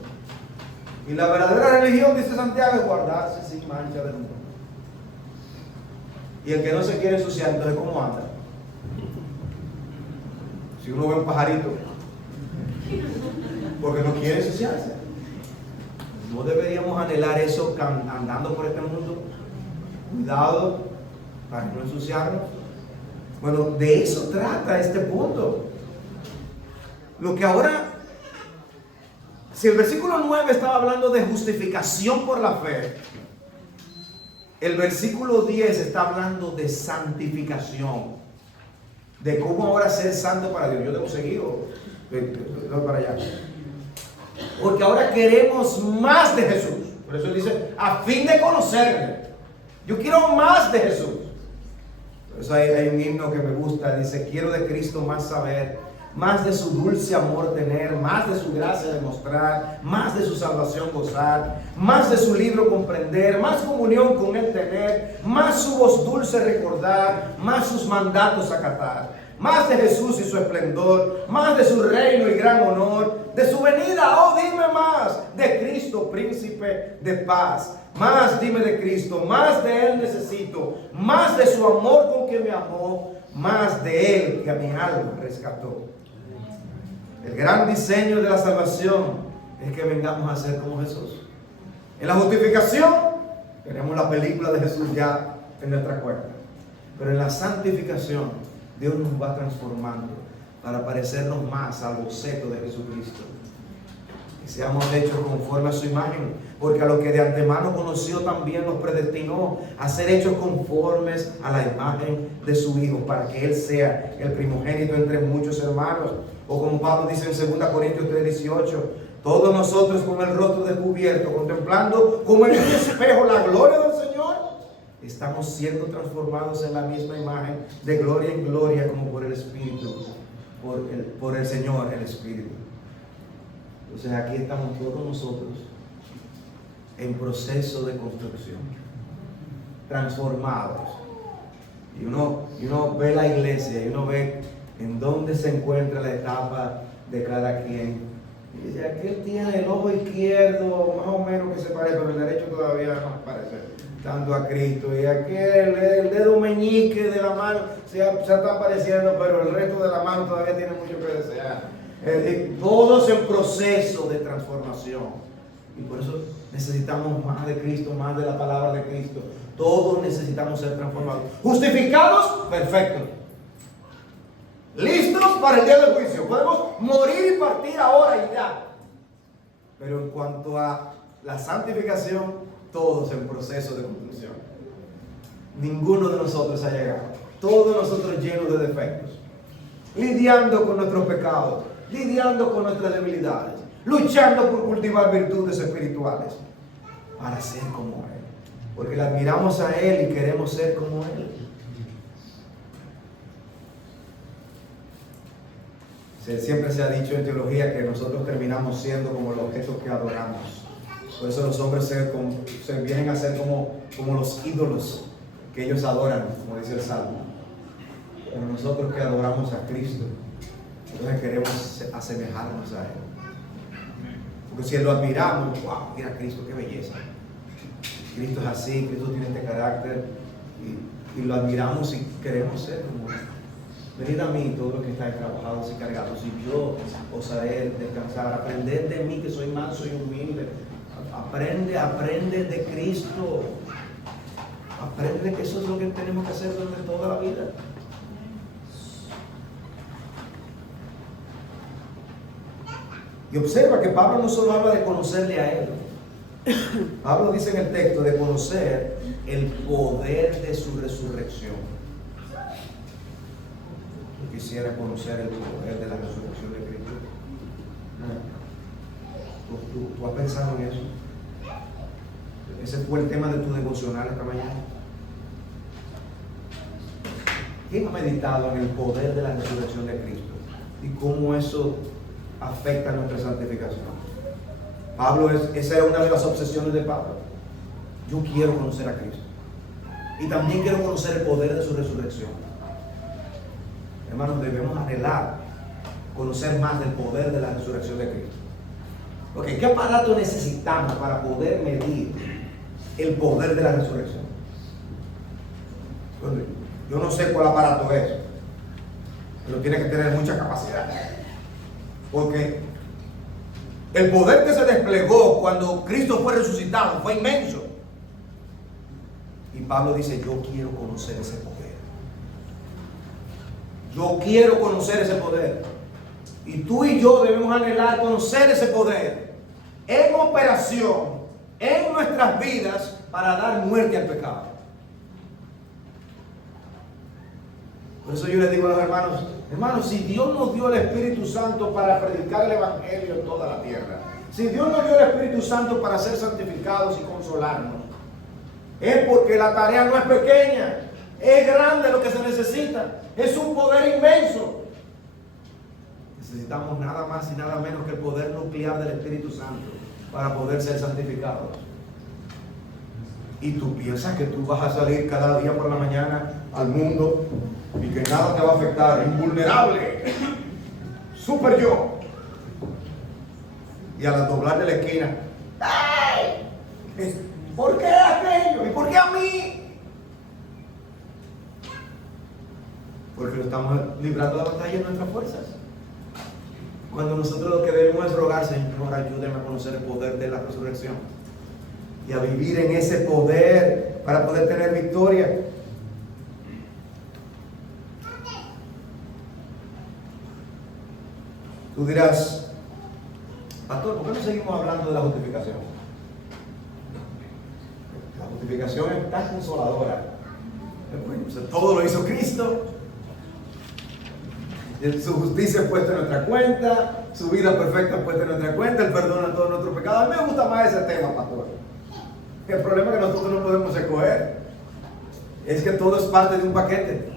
Y la verdadera religión, dice Santiago, es guardarse sin mancha del mundo. Y el que no se quiere ensuciar, entonces ¿cómo anda? Si uno ve un pajarito, porque no quiere ensuciarse. No deberíamos anhelar eso andando por este mundo. Cuidado para no ensuciarnos. Bueno, de eso trata este punto. Lo que ahora, si el versículo 9 estaba hablando de justificación por la fe, el versículo 10 está hablando de santificación, de cómo ahora ser santo para Dios. Yo debo seguir para allá, porque ahora queremos más de Jesús. Por eso él dice: a fin de conocerle. Yo quiero más de Jesús. Por eso hay un himno que me gusta, dice: quiero de Cristo más saber, más de su dulce amor tener, más de su gracia demostrar, más de su salvación gozar, más de su libro comprender, más comunión con él tener, más su voz dulce recordar, más sus mandatos acatar, más de Jesús y su esplendor, más de su reino y gran honor, de su venida, oh dime más, de Cristo príncipe de paz. Más dime de Cristo, más de Él necesito, más de su amor con que me amó, más de Él que a mi alma rescató. El gran diseño de la salvación es que vengamos a ser como Jesús. En la justificación tenemos la película de Jesús ya en nuestra cuenta. Pero en la santificación Dios nos va transformando para parecernos más al boceto de Jesucristo. Y seamos hechos conforme a su imagen. Porque a lo que de antemano conoció también los predestinó a ser hechos conformes a la imagen de su Hijo, para que Él sea el primogénito entre muchos hermanos. O como Pablo dice en 2 Corintios 3:18, todos nosotros con el rostro descubierto, contemplando como en un espejo la gloria del Señor, estamos siendo transformados en la misma imagen, de gloria en gloria, como por el Espíritu, por el Señor, el Espíritu. Entonces aquí estamos todos nosotros en proceso de construcción, transformados. Y uno ve la iglesia y uno ve en dónde se encuentra la etapa de cada quien. Y dice, aquel tiene el ojo izquierdo más o menos que se parece, pero el derecho todavía no parece tanto a Cristo. Y aquel, el dedo meñique de la mano se está pareciendo, pero el resto de la mano todavía tiene mucho que desear. Todos en proceso de transformación. Y por eso necesitamos más de Cristo, más de la palabra de Cristo. Todos necesitamos ser transformados. Justificados, perfecto. Listos para el día del juicio. Podemos morir y partir ahora y ya. Pero en cuanto a la santificación, todos en proceso de construcción. Ninguno de nosotros ha llegado. Todos nosotros llenos de defectos. Lidiando con nuestros pecados. Lidiando con nuestras debilidades. Luchando por cultivar virtudes espirituales para ser como Él, porque le admiramos a Él y queremos ser como Él. Siempre se ha dicho en teología que nosotros terminamos siendo como los objetos que adoramos. Por eso los hombres se vienen a ser como los ídolos que ellos adoran, como dice el Salmo. Pero nosotros que adoramos a Cristo, entonces queremos asemejarnos a Él. Porque si lo admiramos, wow, mira Cristo, qué belleza. Cristo es así, Cristo tiene este carácter. Y lo admiramos y queremos ser como Él. Venid a mí todos los que estáis trabajados y cargados, y yo os haré descansar. Aprended de mí que soy manso y humilde. Aprende de Cristo. Aprende que eso es lo que tenemos que hacer durante toda la vida. Y observa que Pablo no solo habla de conocerle a Él. Pablo dice en el texto de conocer el poder de su resurrección. Yo quisiera conocer el poder de la resurrección de Cristo. ¿Tú has pensado en eso? Ese fue el tema de tu devocional esta mañana. ¿Quién ha meditado en el poder de la resurrección de Cristo? Y cómo eso afecta nuestra santificación. Pablo, esa era una de las obsesiones de Pablo. Yo quiero conocer a Cristo. Y también quiero conocer el poder de su resurrección. Hermanos, debemos anhelar conocer más del poder de la resurrección de Cristo. Ok, ¿qué aparato necesitamos para poder medir el poder de la resurrección? Yo no sé cuál aparato es, pero tiene que tener mucha capacidad. Porque el poder que se desplegó cuando Cristo fue resucitado fue inmenso. Y Pablo dice, yo quiero conocer ese poder. Yo quiero conocer ese poder. Y tú y yo debemos anhelar conocer ese poder en operación en nuestras vidas para dar muerte al pecado. Por eso yo les digo a los hermanos, si Dios nos dio el Espíritu Santo para predicar el Evangelio en toda la tierra, si Dios nos dio el Espíritu Santo para ser santificados y consolarnos, es porque la tarea no es pequeña, es grande lo que se necesita, es un poder inmenso. Necesitamos nada más y nada menos que el poder nuclear del Espíritu Santo para poder ser santificados. Y tú piensas que tú vas a salir cada día por la mañana al mundo y que nada te va a afectar, invulnerable, super yo. Y al doblar de la esquina, ¡ah! ¿Por qué aquello? ¿Y por qué a mí? Porque lo estamos librando la batalla en nuestras fuerzas. Cuando nosotros lo que debemos es rogar, Señor, ayúdenme a conocer el poder de la resurrección y a vivir en ese poder para poder tener victoria. Tú dirás, pastor, ¿por qué no seguimos hablando de la justificación? La justificación es tan consoladora. Todo lo hizo Cristo. Su justicia es puesta en nuestra cuenta, su vida perfecta es puesta en nuestra cuenta, Él perdona todos nuestros pecados. A mí me gusta más ese tema, pastor. El problema es que nosotros no podemos escoger. Es que todo es parte de un paquete.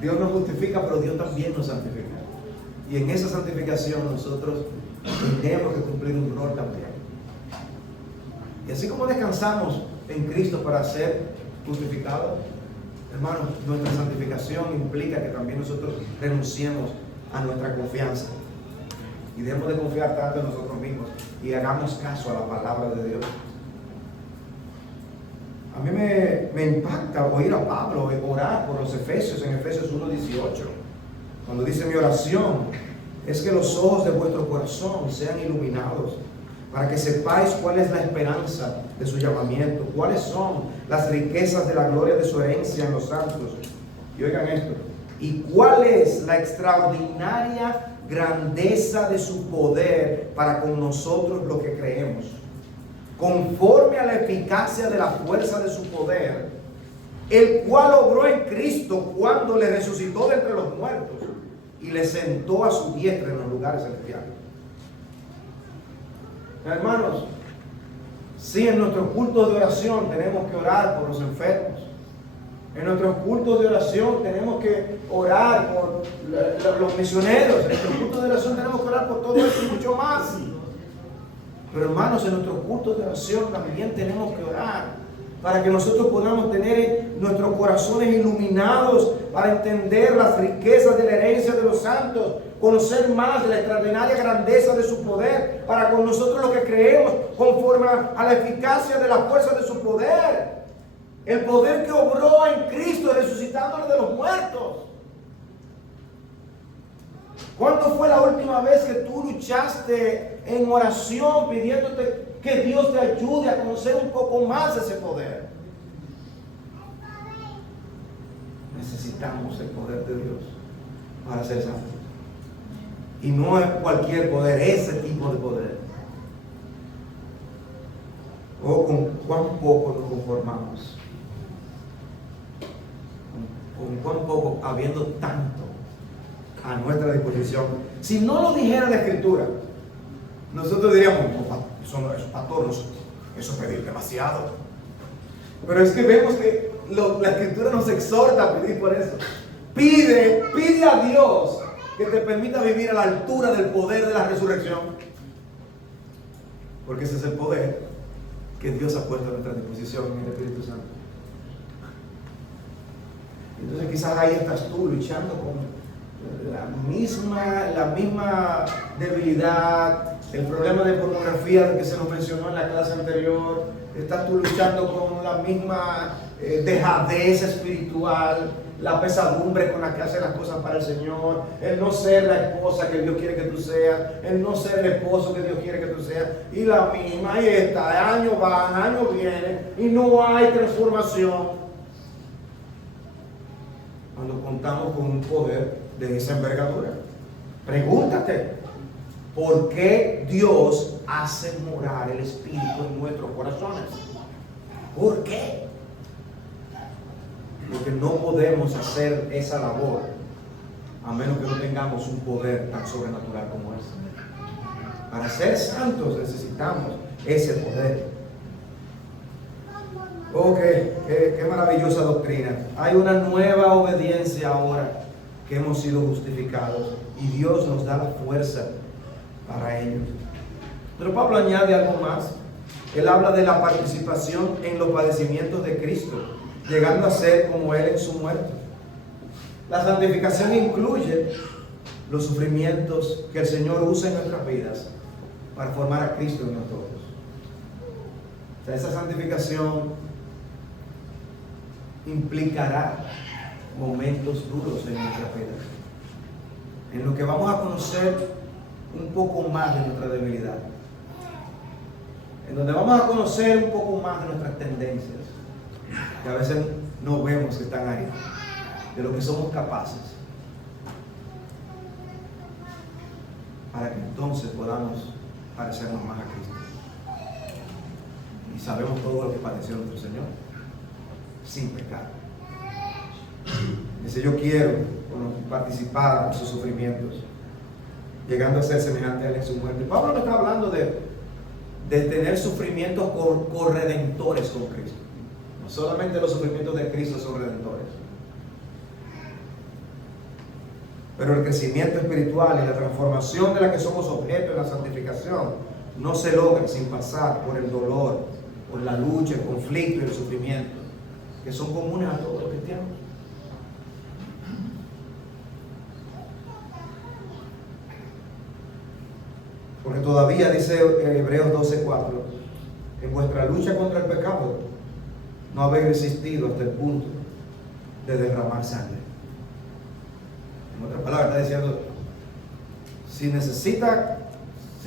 Dios nos justifica, pero Dios también nos santifica. Y en esa santificación nosotros tenemos que cumplir un rol también. Y así como descansamos en Cristo para ser justificados, hermanos, nuestra santificación implica que también nosotros renunciemos a nuestra confianza. Y debemos de confiar tanto en nosotros mismos y hagamos caso a la palabra de Dios. A mí me impacta oír a Pablo orar por los Efesios en Efesios 1:18. Cuando dice: mi oración es que los ojos de vuestro corazón sean iluminados, para que sepáis cuál es la esperanza de su llamamiento, cuáles son las riquezas de la gloria de su herencia en los santos. Y oigan esto: y cuál es la extraordinaria grandeza de su poder para con nosotros los que creemos, conforme a la eficacia de la fuerza de su poder, el cual obró en Cristo cuando le resucitó de entre los muertos y le sentó a su diestra en los lugares celestiales. Hermanos, si en nuestros cultos de oración tenemos que orar por los enfermos, en nuestros cultos de oración tenemos que orar por los misioneros, en nuestros cultos de oración tenemos que orar por todo eso y mucho más. Pero hermanos, en nuestros cultos de oración también tenemos que orar para que nosotros podamos tener nuestros corazones iluminados para entender las riquezas de la herencia de los santos, conocer más de la extraordinaria grandeza de su poder para con nosotros los que creemos, conforme a la eficacia de la fuerza de su poder. El poder que obró en Cristo resucitándolo de los muertos. ¿Cuándo fue la última vez que tú luchaste en oración pidiéndote que Dios te ayude a conocer un poco más de ese poder? Necesitamos el poder de Dios para ser santos. Y no es cualquier poder, ese tipo de poder. Oh, con cuán poco nos conformamos. Con cuán poco, habiendo tanto a nuestra disposición. Si no lo dijera la Escritura, nosotros diríamos: eso pastor, eso es pedir demasiado. Pero es que vemos que la Escritura nos exhorta a pedir por eso. Pide a Dios que te permita vivir a la altura del poder de la resurrección. Porque ese es el poder que Dios ha puesto a nuestra disposición en el Espíritu Santo. Entonces quizás ahí estás tú luchando con la misma debilidad, el problema de pornografía que se nos mencionó en la clase anterior. Estás tú luchando con la misma dejadez espiritual, la pesadumbre con la que haces las cosas para el Señor, el no ser la esposa que Dios quiere que tú seas, el no ser el esposo que Dios quiere que tú seas, y la misma, y esta, años van, años vienen, y no hay transformación. Cuando contamos con un poder de esa envergadura, pregúntate: ¿por qué Dios hace morar el Espíritu en nuestros corazones? ¿Por qué? Porque no podemos hacer esa labor a menos que no tengamos un poder tan sobrenatural como ese. Para ser santos necesitamos ese poder. Oh, qué maravillosa doctrina. Hay una nueva obediencia ahora que hemos sido justificados y Dios nos da la fuerza para ello. Pero Pablo añade algo más. Él habla de la participación en los padecimientos de Cristo, llegando a ser como Él en su muerte. La santificación incluye los sufrimientos que el Señor usa en nuestras vidas para formar a Cristo en nosotros. O sea, esa santificación implicará momentos duros en nuestra vida, en los que vamos a conocer un poco más de nuestra debilidad, en donde vamos a conocer un poco más de nuestras tendencias, que a veces no vemos que están ahí, de lo que somos capaces, para que entonces podamos parecernos más a Cristo. Y sabemos todo lo que padeció nuestro Señor, sin pecado. Dice, yo quiero participar en sus sufrimientos, llegando a ser semejante a él en su muerte. Pablo no está hablando de tener sufrimientos corredentores con Cristo. No solamente los sufrimientos de Cristo son redentores, pero el crecimiento espiritual y la transformación de la que somos objeto en la santificación no se logra sin pasar por el dolor, por la lucha, el conflicto y el sufrimiento, que son comunes a todos los cristianos. Porque todavía dice Hebreos 12:4, en vuestra lucha contra el pecado no habéis resistido hasta el punto de derramar sangre. En otras palabras, está diciendo, si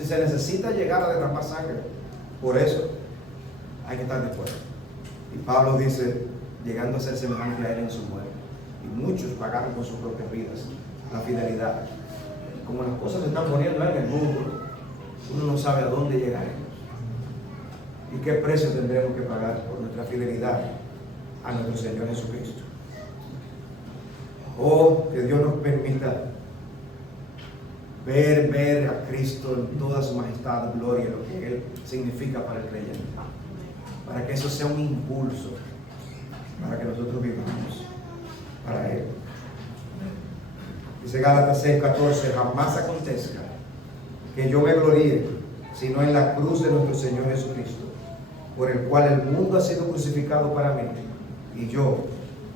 se necesita llegar a derramar sangre, por eso hay que estar dispuesto. Y Pablo dice, llegando a ser semejante a él en su muerte. Y muchos pagaron con sus propias vidas la fidelidad. Como las cosas se están poniendo en el mundo, uno no sabe a dónde llegaremos y qué precio tendremos que pagar por nuestra fidelidad a nuestro Señor Jesucristo. Oh, que Dios nos permita ver a Cristo en toda su majestad, gloria, lo que Él significa para el creyente, para que eso sea un impulso para que nosotros vivamos para Él. Dice Gálatas 6:14, jamás acontezca que yo me gloríe, sino en la cruz de nuestro Señor Jesucristo, por el cual el mundo ha sido crucificado para mí, y yo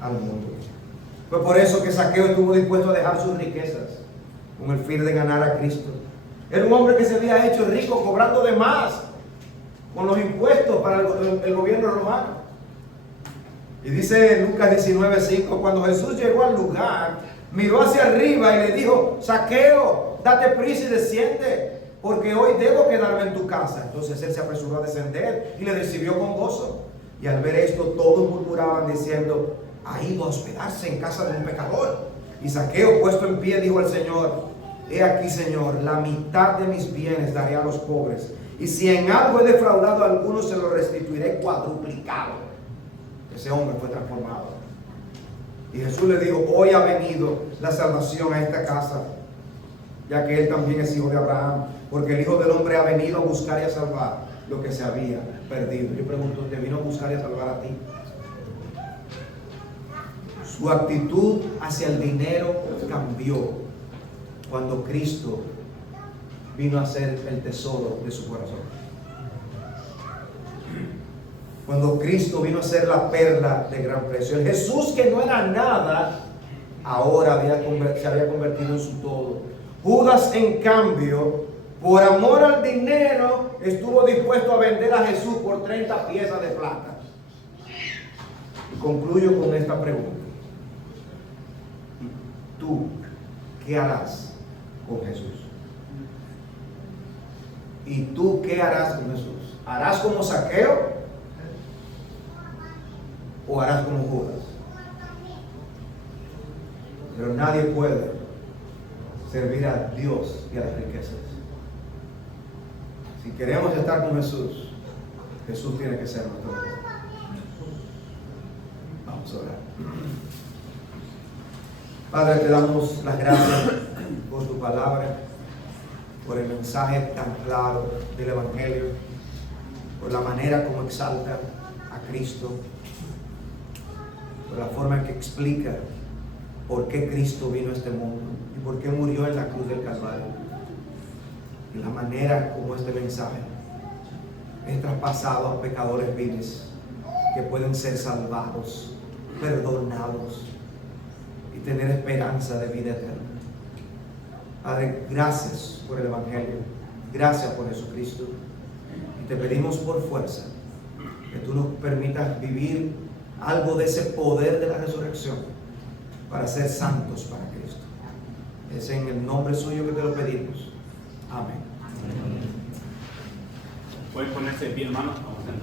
al mundo. Fue por eso que Zaqueo estuvo dispuesto a dejar sus riquezas, con el fin de ganar a Cristo. Era un hombre que se había hecho rico cobrando de más, con los impuestos para el gobierno romano. Y dice Lucas 19:5, cuando Jesús llegó al lugar, miró hacia arriba y le dijo, Zaqueo, date prisa y desciende, porque hoy debo quedarme en tu casa. Entonces él se apresuró a descender y le recibió con gozo. Y al ver esto, todos murmuraban diciendo, ha ido a hospedarse en casa de un pecador. Y Zaqueo, puesto en pie, dijo al Señor, he aquí, Señor, la mitad de mis bienes daré a los pobres, y si en algo he defraudado a alguno, se lo restituiré cuadruplicado. Ese hombre fue transformado. Y Jesús le dijo, hoy ha venido la salvación a esta casa, ya que él también es hijo de Abraham, porque el Hijo del Hombre ha venido a buscar y a salvar lo que se había perdido. Yo pregunto, ¿te vino a buscar y a salvar a ti? Su actitud hacia el dinero cambió cuando Cristo vino a ser el tesoro de su corazón. Cuando Cristo vino a ser la perla de gran precio. El Jesús que no era nada, ahora se había convertido en su todo. Judas, en cambio, por amor al dinero, estuvo dispuesto a vender a Jesús por 30 piezas de plata. Y concluyo con esta pregunta. ¿Tú qué harás con Jesús? ¿Y tú qué harás con Jesús? ¿Harás como Zaqueo? ¿O harás como Judas? Pero nadie puede servir a Dios y a las riquezas. Si queremos estar con Jesús, Jesús tiene que ser nuestro Dios. Vamos a orar. Padre, te damos las gracias por tu palabra, por el mensaje tan claro del Evangelio, por la manera como exalta a Cristo, por la forma en que explica por qué Cristo vino a este mundo y por qué murió en la cruz del Calvario. Y la manera como este mensaje es traspasado a pecadores viles que pueden ser salvados, perdonados y tener esperanza de vida eterna. Padre, gracias por el Evangelio, gracias por Jesucristo, y te pedimos por fuerza que tú nos permitas vivir algo de ese poder de la resurrección para ser santos para Cristo. Es en el nombre suyo que te lo pedimos. Amén. Pueden ponerse de pie, hermanos.